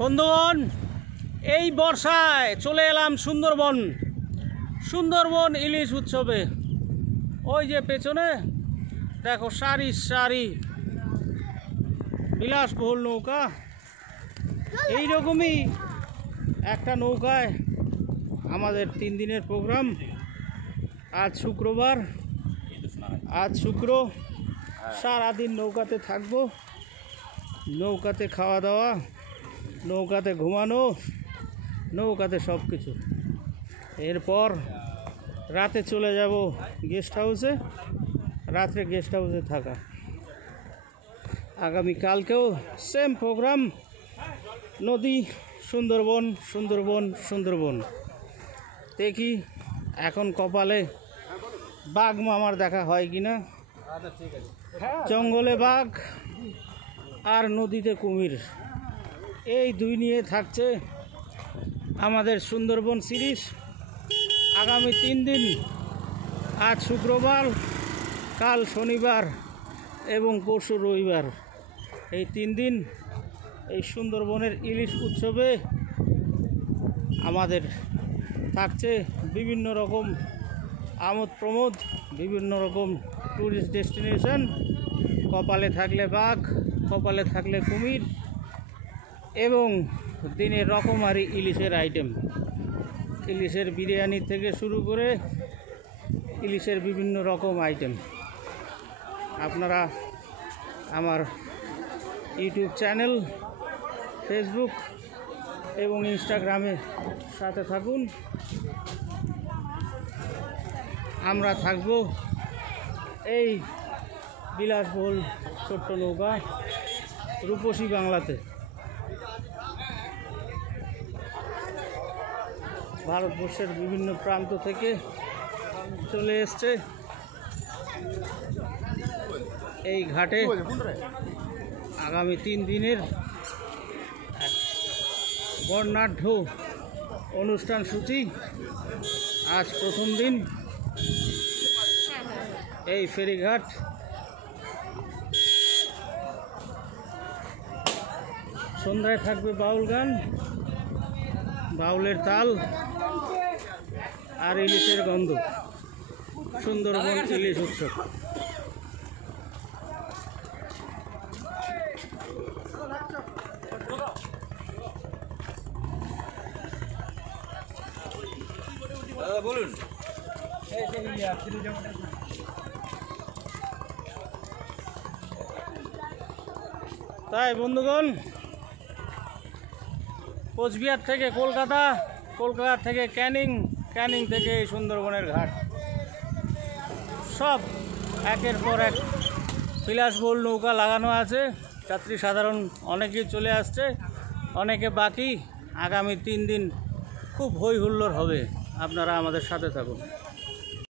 বন্ধুগণ, এই বর্ষায় চলে এলাম সুন্দরবন ইলিশ উৎসবে। ওই যে পেছনে দেখো সারি সারি বিলাসবহুল নৌকা। এইরকমই একটা নৌকায় আমাদের 3 দিনের প্রোগ্রাম। আজ শুক্রবার, সারাদিন নৌকাতে থাকবো, নৌকাতে খাওয়া দাওয়া, নৌকাতে ঘুমানো, নৌকাতে সব কিছু। এরপর রাতে চলে যাব গেস্ট হাউসে, রাত্রে গেস্ট হাউসে থাকা। আগামীকালকেও সেম প্রোগ্রাম, নদী, সুন্দরবন। দেখি এখন কপালে বাঘ মামার দেখা হয় কিনা। জঙ্গলে বাঘ আর নদীতে কুমির, এই দুই নিয়ে থাকছে আমাদের সুন্দরবন সিরিজ। আগামী 3 দিন, আজ শুক্রবার, কাল শনিবার এবং পরশু রবিবার, এই 3 দিন এই সুন্দরবনের ইলিশ উৎসবে আমাদের থাকছে বিভিন্ন রকম আমোদ প্রমোদ, বিভিন্ন রকম ট্যুরিস্ট ডেস্টিনেশন। কপালে থাকলে বাঘ, কপালে থাকলে কুমির এবং দিনের রকমারি ইলিশের আইটেম। ইলিশের বিরিয়ানি থেকে শুরু করে ইলিশের বিভিন্ন রকম আইটেম। আপনারা আমার ইউটিউব চ্যানেল, ফেসবুক এবং ইনস্টাগ্রামে সাথে থাকুন। আমরা থাকব এই বিলাসবহুল ছোট্ট নৌকা রূপসী বাংলাতে। ভারতবর্ষের বিভিন্ন প্রান্ত থেকে চলে এসছে এই ঘাটে আগামী 3 দিনের বর্ণাঢ্য অনুষ্ঠান সূচি। আজ প্রথম দিন এই ফেরিঘাট। সন্ধ্যায় থাকবে বাউল গান, বাউলের তাল আর ইলিশের গন্ধ। সুন্দরবন ইলিশ উৎসব। বলুন। তাই বন্ধুগণ, কোচবিহার থেকে কলকাতা, কলকাতা থেকে ক্যানিং, ক্যানিং থেকে এই সুন্দরবনের ঘাট, সব একের পর এক বিলাসবহুল নৌকা লাগানো আছে। যাত্রী সাধারণ অনেকেই চলে আসছে, অনেকে বাকি। আগামী 3 দিন খুব হই হুল্লোড় হবে। আপনারা আমাদের সাথে থাকুন।